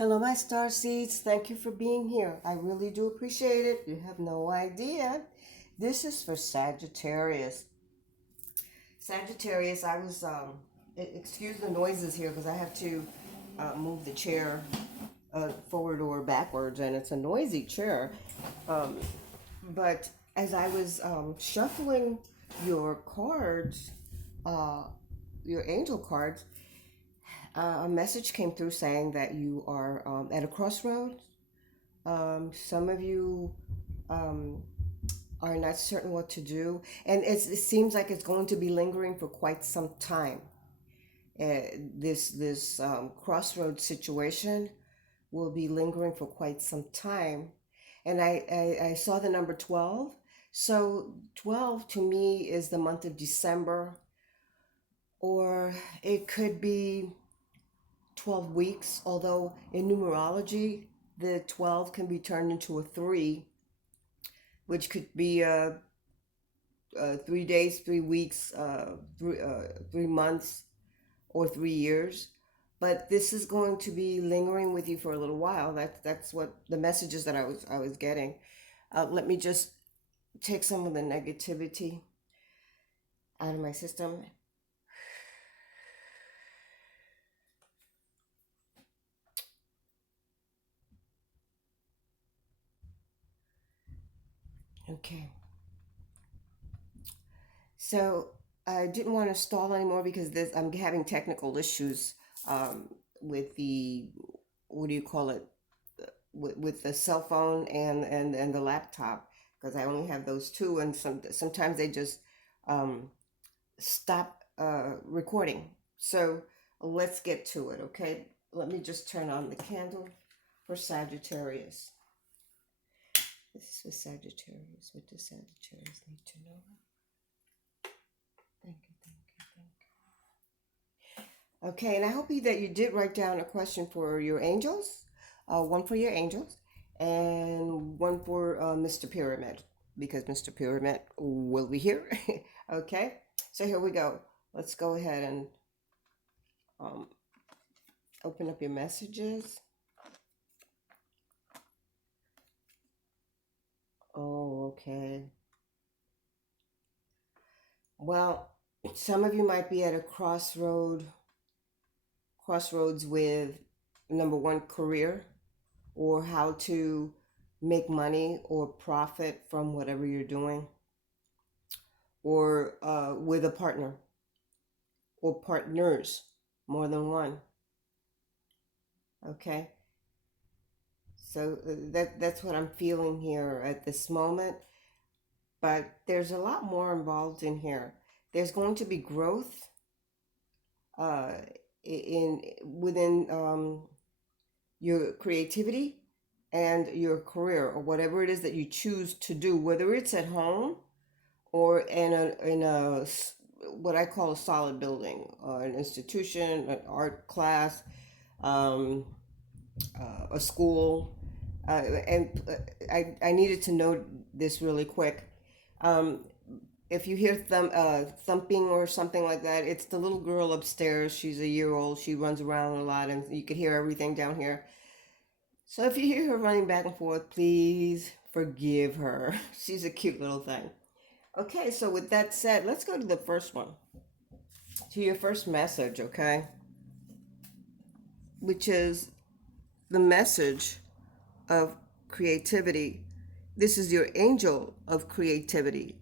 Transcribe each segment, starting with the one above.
Hello, my star seeds. Thank you for being here. I really do appreciate it. You have no idea. This is for Sagittarius. Sagittarius, excuse the noises here because I have to move the chair forward or backwards, and it's a noisy chair. Um, but as I was shuffling your cards, uh, your angel cards, a message came through saying that you are at a crossroads. Some of you um, are not certain what to do, and it seems like it's going to be lingering for quite some time. This crossroads situation will be lingering for quite some time, and I saw the number 12. So 12 to me is the month of December, or it could be 12 weeks, although in numerology, the 12 can be turned into a 3, which could be 3 days, 3 weeks, 3 months, or 3 years. But this is going to be lingering with you for a little while. That's what the messages that I was getting. Let me just take some of the negativity out of my system. Okay. So I didn't want to stall anymore because I'm having technical issues with the, what do you call it, with the cell phone and the laptop, because I only have those two, and sometimes they just um, stop recording. So let's get to it, okay? Let me just turn on the candle for Sagittarius. This is for Sagittarius. What does Sagittarius need to know? Thank you, thank you, thank you. Okay, and I hope that you did write down a question for your angels, one for your angels, and one for Mr. Pyramid, because Mr. Pyramid will be here. Okay, so here we go. Let's go ahead and um, open up your messages. Oh, okay. Well, some of you might be at a crossroads with number one, career, or how to make money or profit from whatever you're doing, or with a partner or partners, more than one. Okay, so that's what I'm feeling here at this moment. But there's a lot more involved in here. There's going to be growth uh, in within your creativity and your career, or whatever it is that you choose to do, whether it's at home or in a what I call a solid building, an institution, an art class, um, a school. And I needed to know this really quick. Um, if you hear thumping or something like that, it's the little girl upstairs. She's a year old. She runs around a lot, and you can hear everything down here. So if you hear her running back and forth, please forgive her. She's a cute little thing. Okay, so with that said, let's go to the first one, to your first message, okay? Which is the message of creativity. This is your angel of creativity,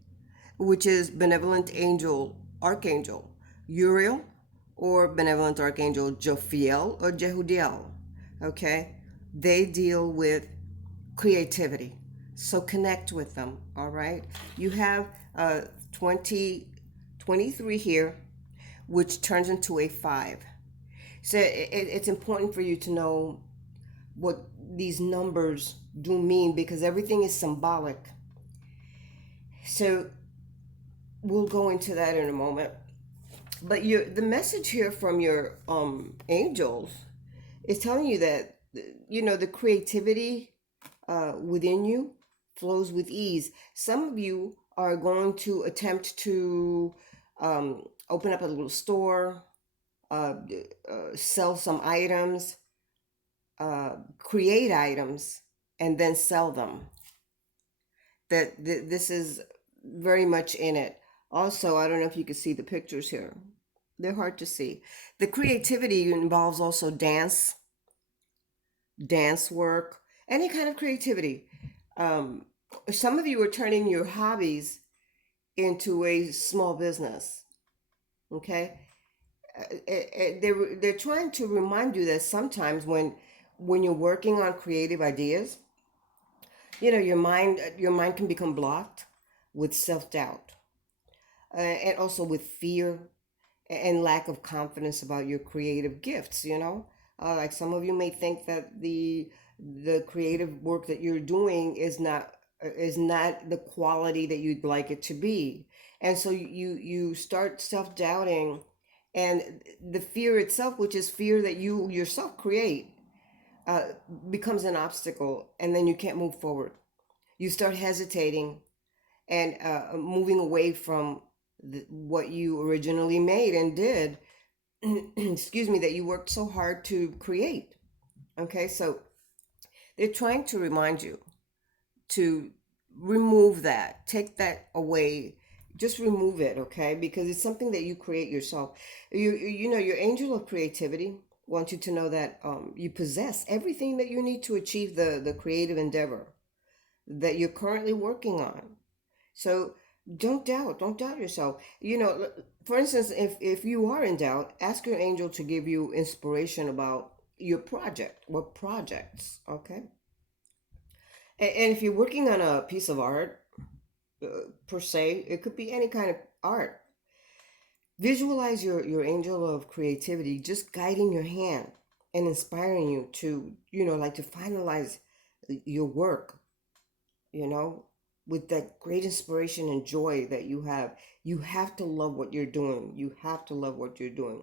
which is benevolent angel, archangel Uriel, or benevolent archangel Jophiel or Jehudiel. Okay, they deal with creativity, so connect with them. All right, you have 23 here, which turns into a 5. So it's important for you to know what these numbers do mean, because everything is symbolic. So we'll go into that in a moment. But the message here from your angels is telling you that the creativity within you flows with ease. Some of you are going to attempt to open up a little store, sell some items, create items and then sell them. This is very much in it. Also, I don't know if you can see the pictures here. They're hard to see. The creativity involves also dance work, any kind of creativity. Um, some of you are turning your hobbies into a small business. Okay, they're trying to remind you that sometimes when you're working on creative ideas, your mind can become blocked with self-doubt, and also with fear and lack of confidence about your creative gifts. Like some of you may think that the creative work that you're doing is not the quality that you'd like it to be, and so you start self-doubting, and the fear itself, which is fear that you yourself create, uh, becomes an obstacle, and then you can't move forward. You start hesitating and moving away from what you originally made and did, excuse me, that you worked so hard to create. Okay, so they're trying to remind you to remove that, take that away, just remove it, okay? Because it's something that you create yourself. Your angel of creativity wants you to know that you possess everything that you need to achieve the creative endeavor that you're currently working on. So don't doubt yourself. For instance, if you are in doubt, ask your angel to give you inspiration about your project or projects, okay? And if you're working on a piece of art, per se, it could be any kind of art. Visualize your angel of creativity just guiding your hand and inspiring you to, like to finalize your work, you know, with that great inspiration and joy that you have. You have to love what you're doing. You have to love what you're doing.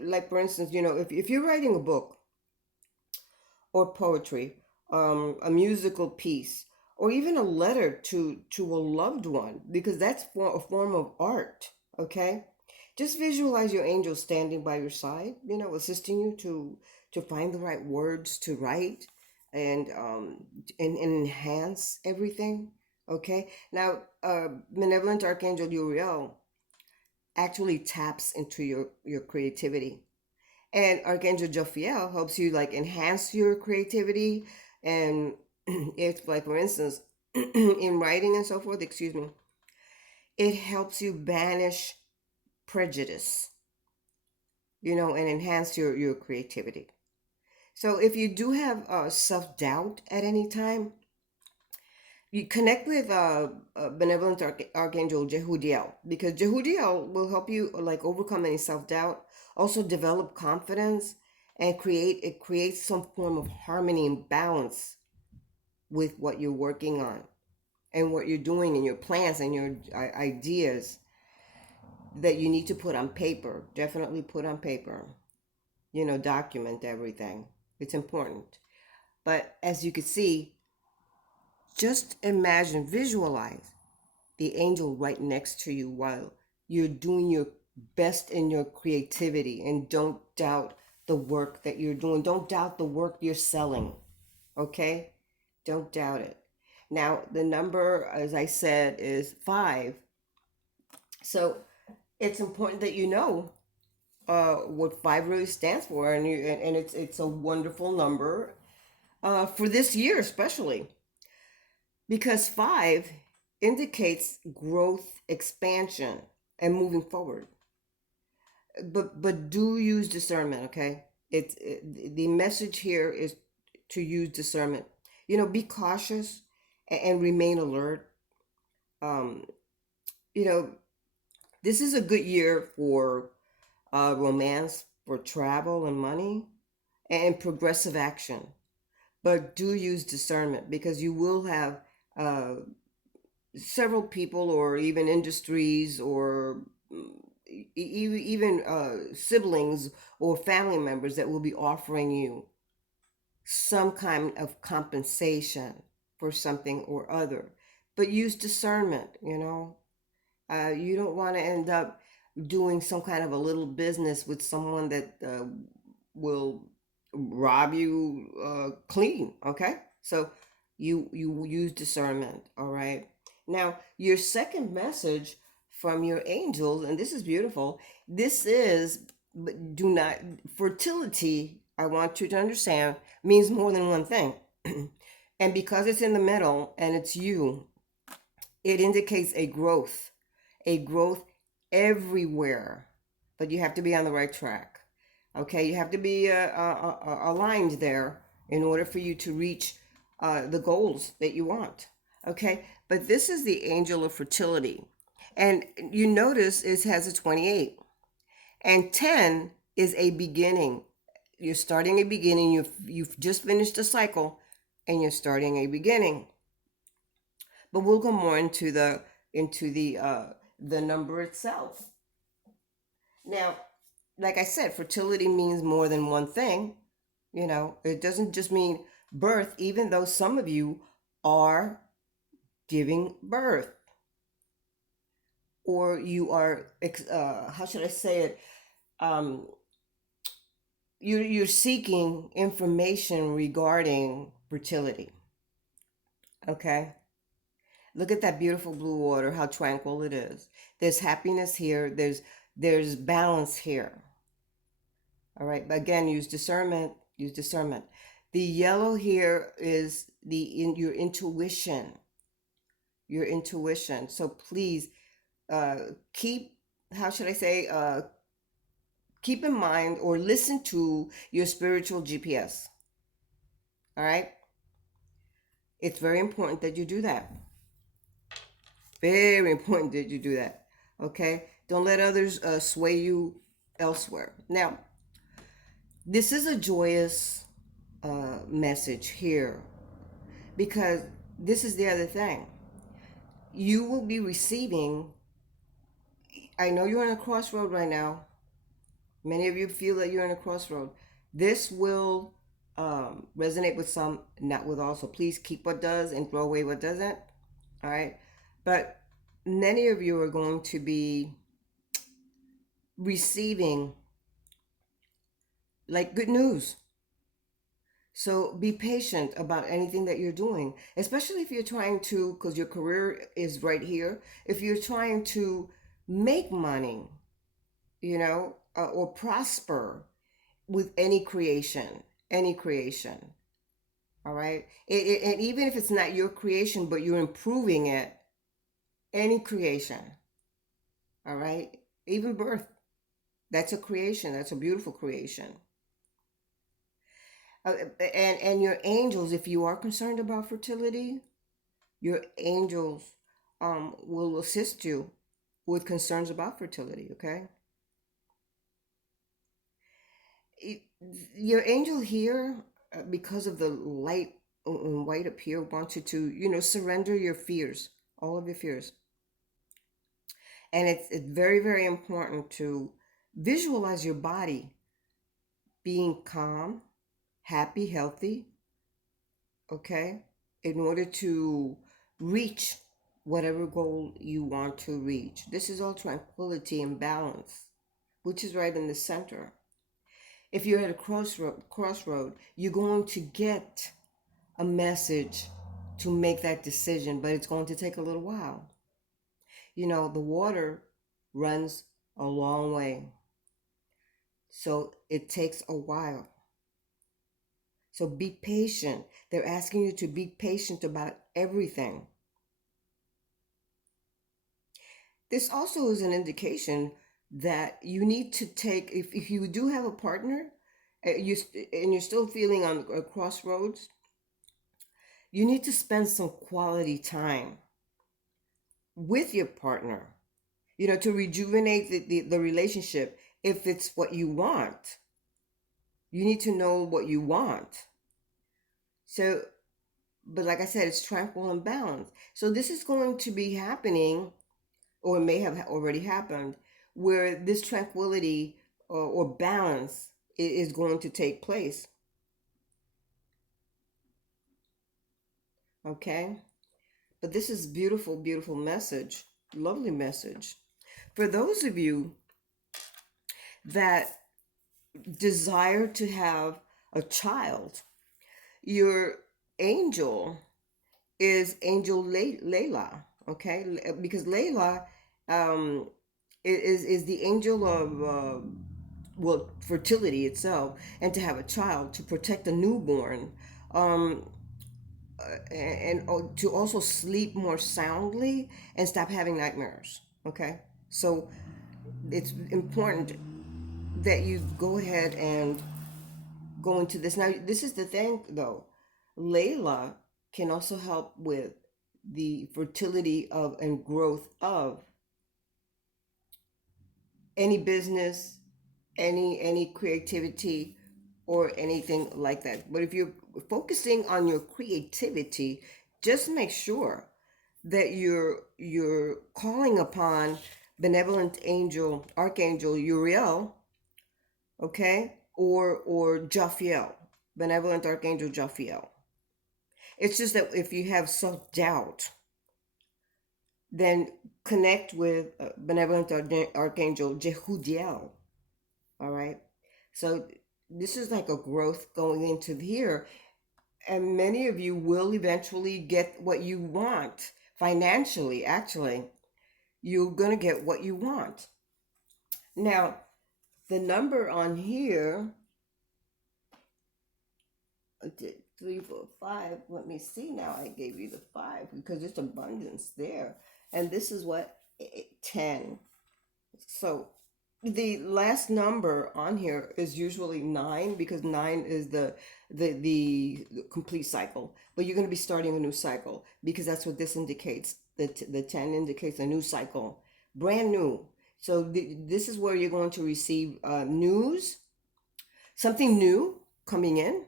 Like, for instance, if you're writing a book or poetry, a musical piece, or even a letter to a loved one, because that's a form of art. Okay, just visualize your angel standing by your side, assisting you to find the right words to write, and and enhance everything. Okay, now benevolent archangel Uriel actually taps into your creativity, and Archangel Jophiel helps you like enhance your creativity. And it's like, for instance, in writing and so forth, excuse me, it helps you banish prejudice, and enhance your creativity. So if you do have self-doubt at any time, you connect with benevolent archangel Jehudiel, because Jehudiel will help you like overcome any self-doubt, also develop confidence, and creates some form of harmony and balance with what you're working on and what you're doing and your plans and your ideas that you need to put on paper. Definitely put on paper. Document everything. It's important. But as you can see, just imagine, visualize the angel right next to you while you're doing your best in your creativity, and don't doubt the work that you're doing. Don't doubt the work you're selling. Okay? Don't doubt it. Now, the number, as I said, is 5. So it's important that you know what 5 really stands for, and it's a wonderful number for this year, especially because 5 indicates growth, expansion, and moving forward. But do use discernment, okay? The message here is to use discernment. Be cautious and remain alert. Um, you know, this is a good year for romance, for travel and money, and progressive action. But do use discernment, because you will have uh, several people or even industries or even siblings or family members that will be offering you some kind of compensation for something or other. But use discernment. You don't want to end up doing some kind of a little business with someone that will rob you clean. Okay, so you use discernment. All right. Now your second message from your angels, and this is beautiful. This is, but do not, fertility, I want you to understand, means more than one thing. And because it's in the middle and it's you, it indicates a growth everywhere, but you have to be on the right track. Okay, you have to be aligned there in order for you to reach the goals that you want. Okay, but this is the angel of fertility, and you notice it has a 28, and 10 is a beginning. You're starting a beginning. You've just finished a cycle, and you're starting a beginning. But we'll go more into the number itself. Now, like I said, fertility means more than one thing. You know, it doesn't just mean birth, even though some of you are giving birth, or you are, how should I say it? Um, you're seeking information regarding fertility. Okay. Look at that beautiful blue water, how tranquil it is. There's happiness here. There's balance here. All right. But again, use discernment. Use discernment. The yellow here is your intuition. Your intuition. So please uh, keep, how should I say, keep in mind or listen to your spiritual GPS. All right. It's very important that you do that. Very important that you do that. Okay. Don't let others sway you elsewhere. Now, this is a joyous message here, because this is the other thing. You will be receiving, I know you're in a crossroad right now. Many of you feel that you're in a crossroad. This will resonate with some, not with all. So please keep what does and throw away what doesn't. All right. But many of you are going to be receiving like good news. So be patient about anything that you're doing, especially if you're trying to, because your career is right here. If you're trying to make money, or prosper with any creation. All right. And even if it's not your creation, but you're improving it, any creation. All right. Even birth, that's a creation. That's a beautiful creation. And your angels, if you are concerned about fertility, your angels will assist you with concerns about fertility. Okay. It, your angel here, because of the light and white up here, wants you to, surrender your fears, all of your fears. And it's very, very important to visualize your body being calm, happy, healthy, okay, in order to reach whatever goal you want to reach. This is all tranquility and balance, which is right in the center. If you're at a crossroad, you're going to get a message to make that decision, but it's going to take a little while. The water runs a long way, so it takes a while. So be patient. They're asking you to be patient about everything. This also is an indication that you need to take, if you do have a partner, and you're still feeling on a crossroads, you need to spend some quality time with your partner, to rejuvenate the relationship. If it's what you want, you need to know what you want. So, but like I said, it's tranquil and balanced. So this is going to be happening, or it may have already happened, where this tranquility or balance is going to take place. Okay? But this is beautiful, beautiful message. Lovely message. For those of you that desire to have a child. Your angel is Angel Layla, okay? Because Layla um, is the angel of well, fertility itself, and to have a child, to protect a newborn, um, and to also sleep more soundly and stop having nightmares. Okay, so it's important that you go ahead and go into this. Now, this is the thing, though. Layla can also help with the fertility of and growth of any business, any creativity, or anything like that. But if you're focusing on your creativity, just make sure that you're calling upon benevolent angel, archangel Uriel, okay, or Jophiel, benevolent archangel Jophiel. It's just that if you have self doubt, then connect with benevolent archangel Jehudiel. All right. So this is like a growth going into here. And many of you will eventually get what you want financially. Actually, you're going to get what you want. Now, the number on here, 3, 4, 5. Let me see now. I gave you the 5 because there's abundance there. And this is what? 10. So the last number on here is usually 9 because 9 is the complete cycle. But you're going to be starting a new cycle because that's what this indicates. The 10 indicates a new cycle, brand new. So this is where you're going to receive news, something new coming in.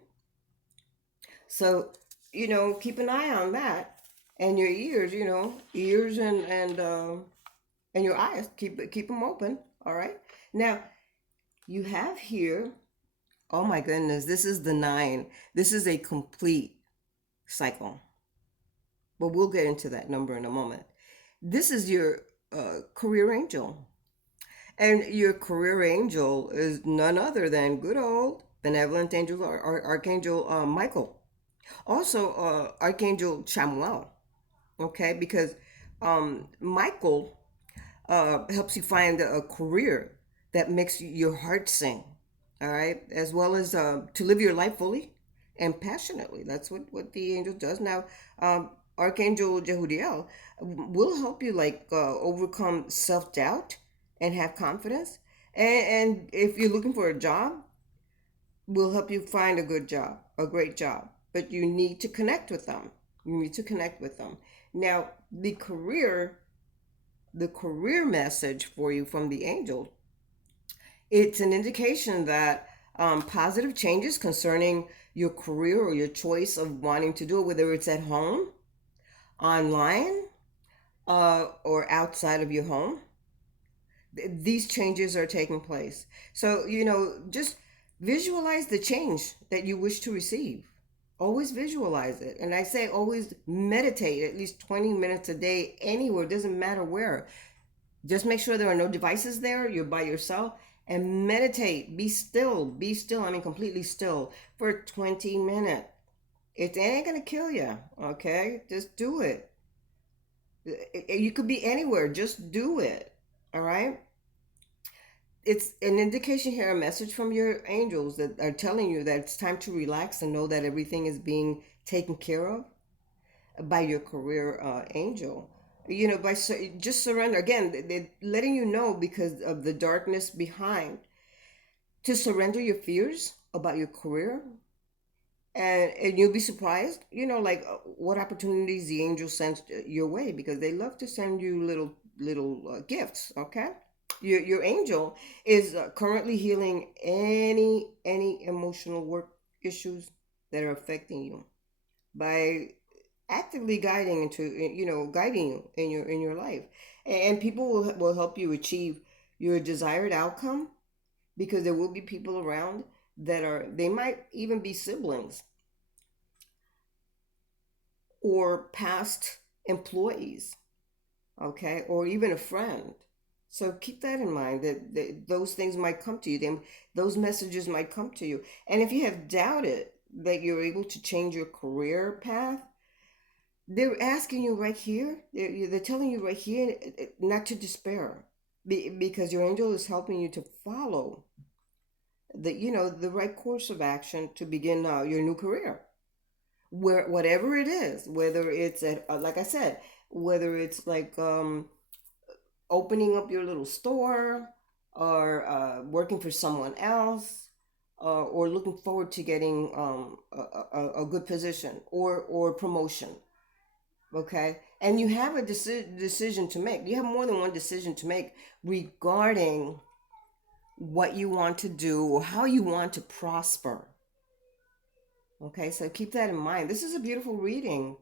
So keep an eye on that, and your ears, ears and your eyes, keep them open. All right. Now you have here. Oh my goodness, this is the 9. This is a complete cycle, but we'll get into that number in a moment. This is your career angel, and your career angel is none other than good old benevolent angel, archangel Michael, also archangel Chamuel. Okay, because Michael helps you find a career that makes your heart sing, all right, as well as to live your life fully and passionately. That's what the angel does. Now, Archangel Jehudiel will help you like overcome self-doubt and have confidence. And if you're looking for a job, will help you find a good job, a great job. But you need to connect with them. You need to connect with them. Now, the career message for you from the angel, it's an indication that positive changes concerning your career or your choice of wanting to do it, whether it's at home, online, or outside of your home, these changes are taking place. So, just visualize the change that you wish to receive. Always visualize it. And I say always meditate at least 20 minutes a day, anywhere, it doesn't matter where. Just make sure there are no devices there, you're by yourself, and meditate. Be still, I mean, completely still for 20 minutes. It ain't gonna kill you, okay? Just do it. You could be anywhere, just do it, all right? It's an indication here, a message from your angels that are telling you that it's time to relax and know that everything is being taken care of by your career angel. By just surrender. Again, they're letting you know because of the darkness behind, to surrender your fears about your career, and you'll be surprised, like what opportunities the angel sends your way, because they love to send you little gifts. Okay, your angel is currently healing any emotional work issues that are affecting you by actively guiding you in your life, and people will help you achieve your desired outcome, because there will be people around they might even be siblings or past employees, okay, or even a friend. So keep that in mind that those things might come to you. Those messages might come to you. And if you have doubted that you're able to change your career path, they're asking you right here, they're telling you right here not to despair because your angel is helping you to follow the right course of action to begin your new career. Where whatever it is, whether it's at like I said, whether it's like opening up your little store or working for someone else or looking forward to getting a good position or promotion. Okay, and you have a decision to make. You have more than one decision to make regarding what you want to do or how you want to prosper. Okay, so keep that in mind. This is a beautiful reading,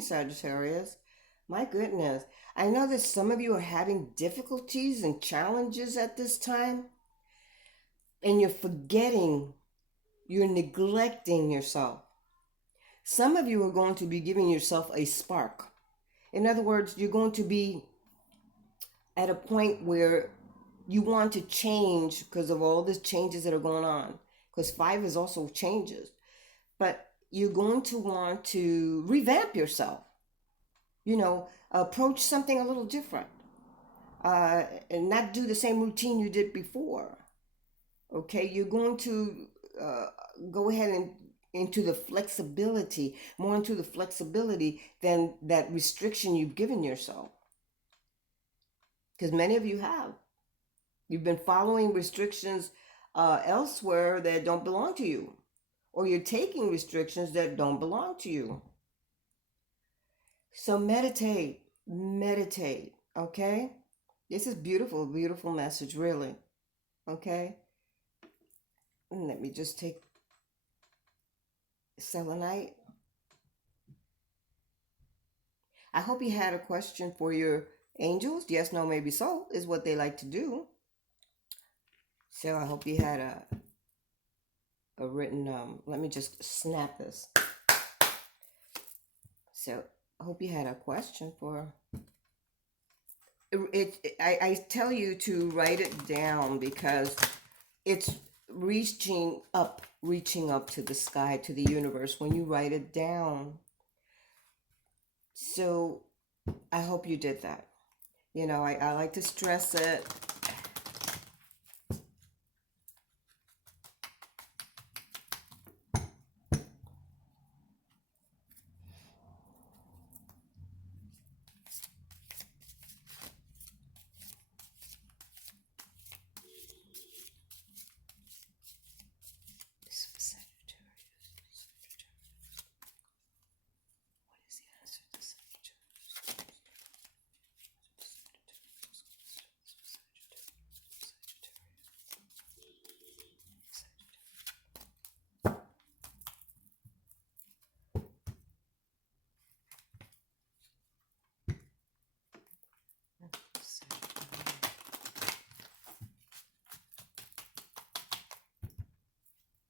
Sagittarius. My goodness. I know that some of you are having difficulties and challenges at this time, and you're forgetting, you're neglecting yourself. Some of you are going to be giving yourself a spark. In other words, you're going to be at a point where you want to change because of all the changes that are going on. Because five is also changes. But you're going to want to revamp yourself, approach something a little different, and not do the same routine you did before. Okay, you're going to uh, go ahead and into the flexibility, more into the flexibility than that restriction you've given yourself. Because many of you have. You've been following restrictions elsewhere that don't belong to you, or you're taking restrictions that don't belong to you. So meditate, okay? This is beautiful, beautiful message, really, okay? And let me just take selenite. I hope you had a question for your angels. Yes, no, maybe so is what they like to do. So I hope you had a written, let me just snap this. So I hope you had a question for I tell you to write it down because it's reaching up to the sky, to the universe when you write it down. So I hope you did that. I like to stress it.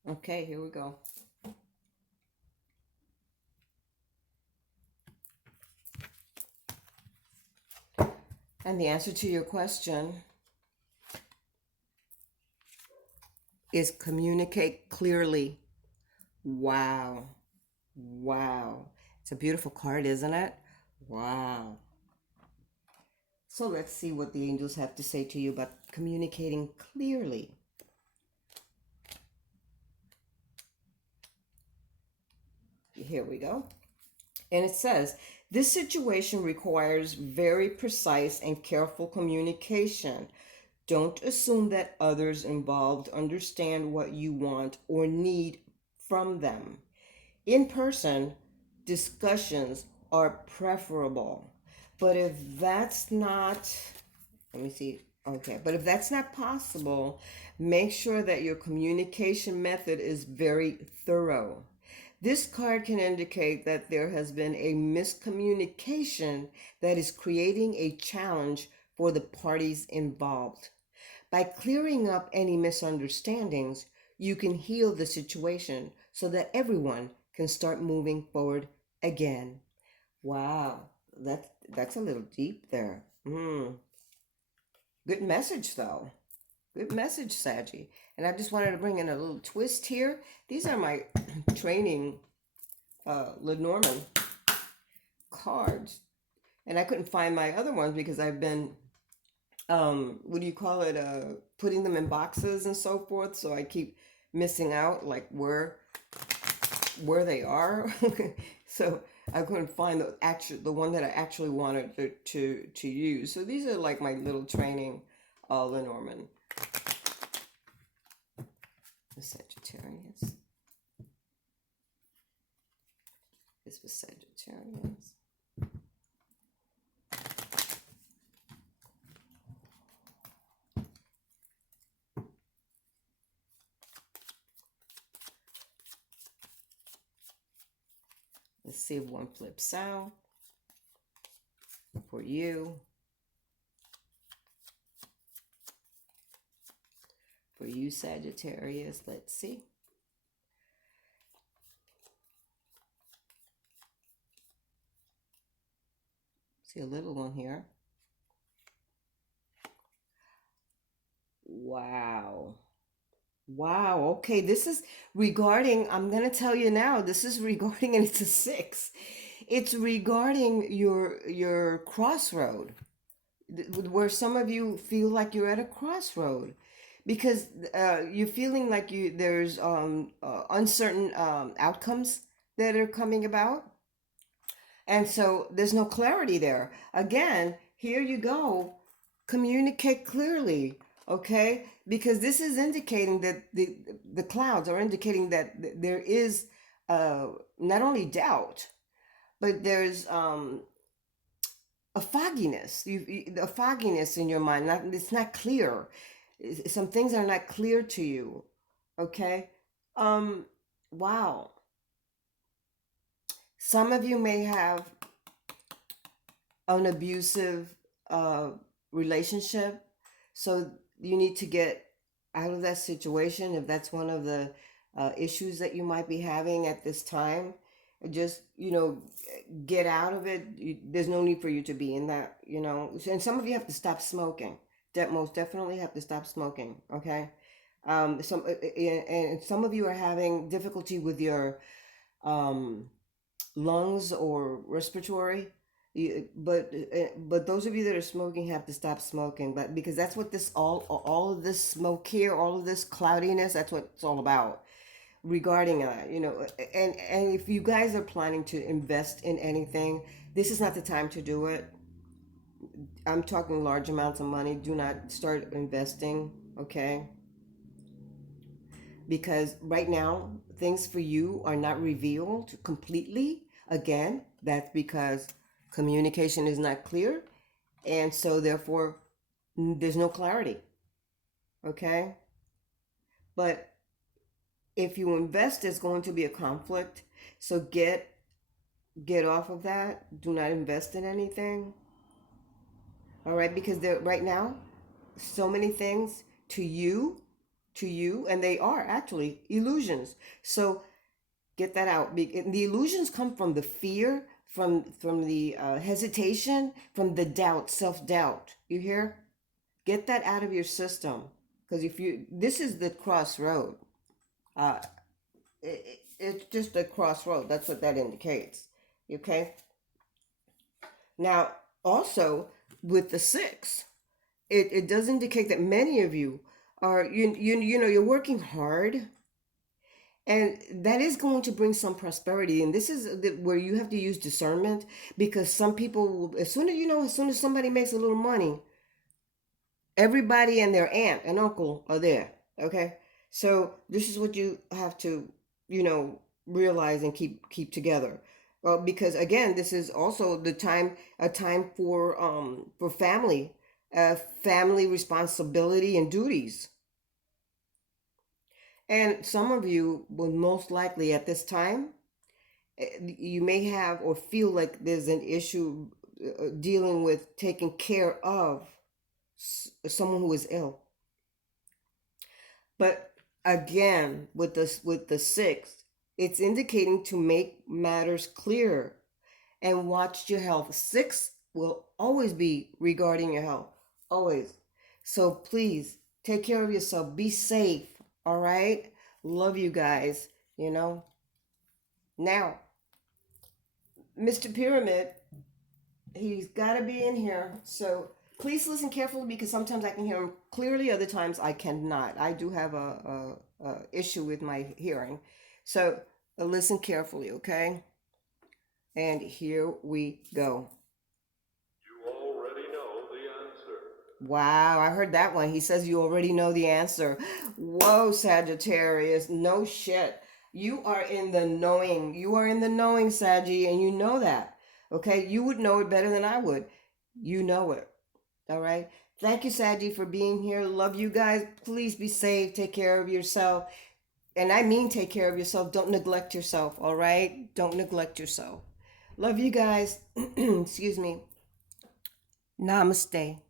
Okay, here we go. And the answer to your question is communicate clearly. Wow. Wow. It's a beautiful card, isn't it? Wow. So let's see what the angels have to say to you about communicating clearly. Here we go. And it says, this situation requires very precise and careful communication. Don't assume that others involved understand what you want or need from them. In person, discussions are preferable. But if that's not, let me see. Okay, but if that's not possible, make sure that your communication method is very thorough. This card can indicate that there has been a miscommunication that is creating a challenge for the parties involved. By clearing up any misunderstandings, you can heal the situation so that everyone can start moving forward again. Wow, that's a little deep there. Good message, though. Good message, Sagi. And I just wanted to bring in a little twist here. These are my training Lenormand cards. And I couldn't find my other ones because I've been, what do you call it, putting them in boxes and so forth. So I keep missing out, like where they are. So I couldn't find the one that I actually wanted to use. So these are like my little training Lenormand. The Sagittarius. This was Sagittarius. Let's see if one flips out for you. For you, Sagittarius, let's see. See a little one here. Wow. Wow. Okay, this is regarding, I'm going to tell you now, this is regarding, and it's a 6. It's regarding your crossroad, where some of you feel like you're at a crossroad because you're feeling like there's uncertain outcomes that are coming about, and so there's no clarity there. Again, here you go. Communicate clearly, okay? Because this is indicating that the clouds are indicating that there is not only doubt, but there's a fogginess. A fogginess in your mind. It's not clear. Some things are not clear to you. Okay. Um. Wow. Some of you may have an abusive uh, relationship, so you need to get out of that situation if that's one of the issues that you might be having at this time. Just get out of it. There's no need for you to be in that. And some of you have to stop smoking. That most definitely have to stop smoking. Okay. And some of you are having difficulty with your um, lungs or respiratory. But those of you that are smoking have to stop smoking. But because that's what this all of this smoke here, all of this cloudiness, that's what it's all about regarding and if you guys are planning to invest in anything, this is not the time to do it. I'm talking large amounts of money. Do not start investing, okay? Because right now things for you are not revealed completely. Again, that's because communication is not clear, and so therefore there's no clarity, okay? But if you invest, there's going to be a conflict. So get off of that. Do not invest in anything. All right, because there right now so many things to you, and they are actually illusions. So get that out. The illusions come from the fear, from the hesitation, from the doubt, self-doubt. You hear? Get that out of your system, because if you this is the crossroad. Uh, it's just a crossroad. That's what that indicates. Okay. Now, also with the 6, it does indicate that many of you are you're working hard, and that is going to bring some prosperity. And this is where you have to use discernment, because some people, as soon as somebody makes a little money, everybody and their aunt and uncle are there. Okay, so this is what you have to realize and keep together. Well, because again, this is also a time for family responsibility and duties. And some of you will most likely at this time, you may have or feel like there's an issue dealing with taking care of someone who is ill. But again, with the 6, it's indicating to make matters clear and watch your health. 6 will always be regarding your health, always. So please take care of yourself. Be safe. All right. Love you guys. You know. Now, Mr. Pyramid, he's got to be in here. So please listen carefully because sometimes I can hear him clearly, other times I cannot. I do have a issue with my hearing. So listen carefully, okay? And here we go. You already know the answer. Wow, I heard that one. He says you already know the answer. Whoa, Sagittarius. No shit. You are in the knowing. You are in the knowing, Saggy, and you know that. Okay? You would know it better than I would. You know it. All right? Thank you, Saggy, for being here. Love you guys. Please be safe. Take care of yourself. And I mean, take care of yourself. Don't neglect yourself. All right? Don't neglect yourself. Love you guys. Excuse me. Namaste.